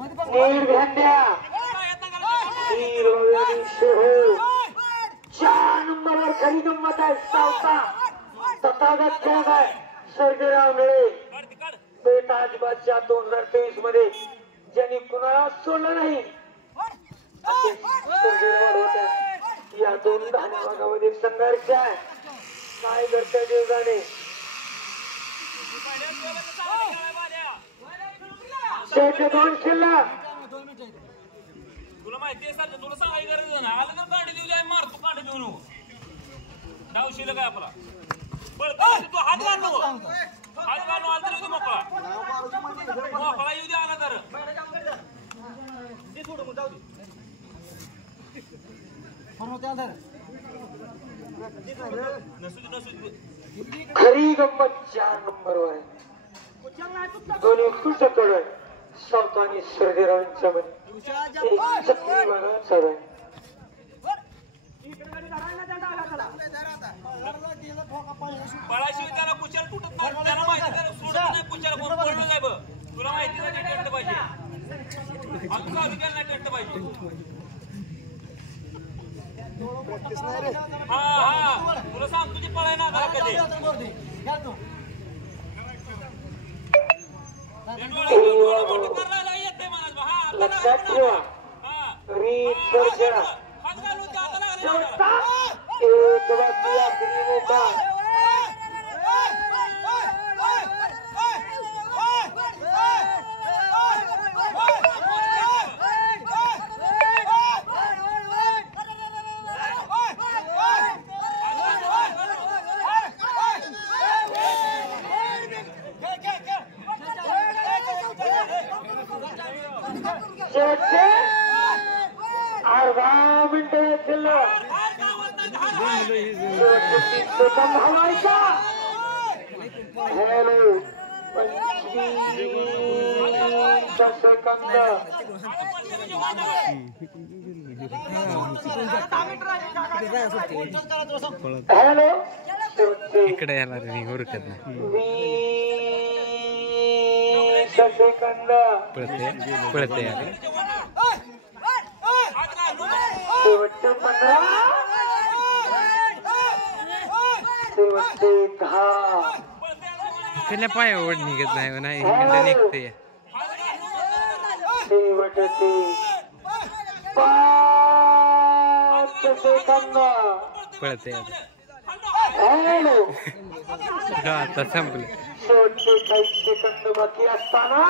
नीट ध्यान द्या. 4 नंबरवर खरी गंमत आहे. सावता तथागत खेळत आहे सर्जेराव नळे. बेताज बादशाह 2023 मध्ये ज्यांनी कुणाला सोडलं नाही या दोन धान्या भागामध्ये संघर्ष आहे. काय करता देवगाने शेवटे 2 शिल्लक. तुला माहिती आहे सर तुला सांगायची गरज नाही. आलं तर कांडी देऊ द्या मारतो कांडी देऊ नको. डाव शिल्लक आहे आपला. तू हात घाल नको. हात घालून आला तर येऊ दे मोकळा. मोकळा येऊ दे आला तर खरी गंमत 4 नंबरवर आहे. दोन्ही उत्कृष्ट खेळ आहे. सावत आणि सर्जेरावांच्या मध्ये एक चक्रीवादळ चालू आहे. पळाशिवाय त्याला कुचल तुटत नाही. त्याला माहिती त्याला सोडत नाही. कुचल कोण पडलं नाही बघ. तुला माहिती नाही टेंट पाहिजे. आपण चालू केलं नाही टेंट पाहिजे. हा हा तुला सांग तुझी पळाय ना कधी लक्षात ठेवा. रीत सर्जा एक बाकी आखरी मौका. शेवटचे 18 मिनिटे शिल्लक. सेकंद हवायचा. Hello 25 second. हॅलो इकडे येणार नाही उरकत नाही. 20 सेकंद. पळते शेवटचे 15. शेवटचे 10. इकडल्या पाया ओढ निघत नाही इकडे निघते. शेवटचे 5 सेकंद. पळते हॅलो आता संपलं. शेवटचे काही सेकंद बाकी असताना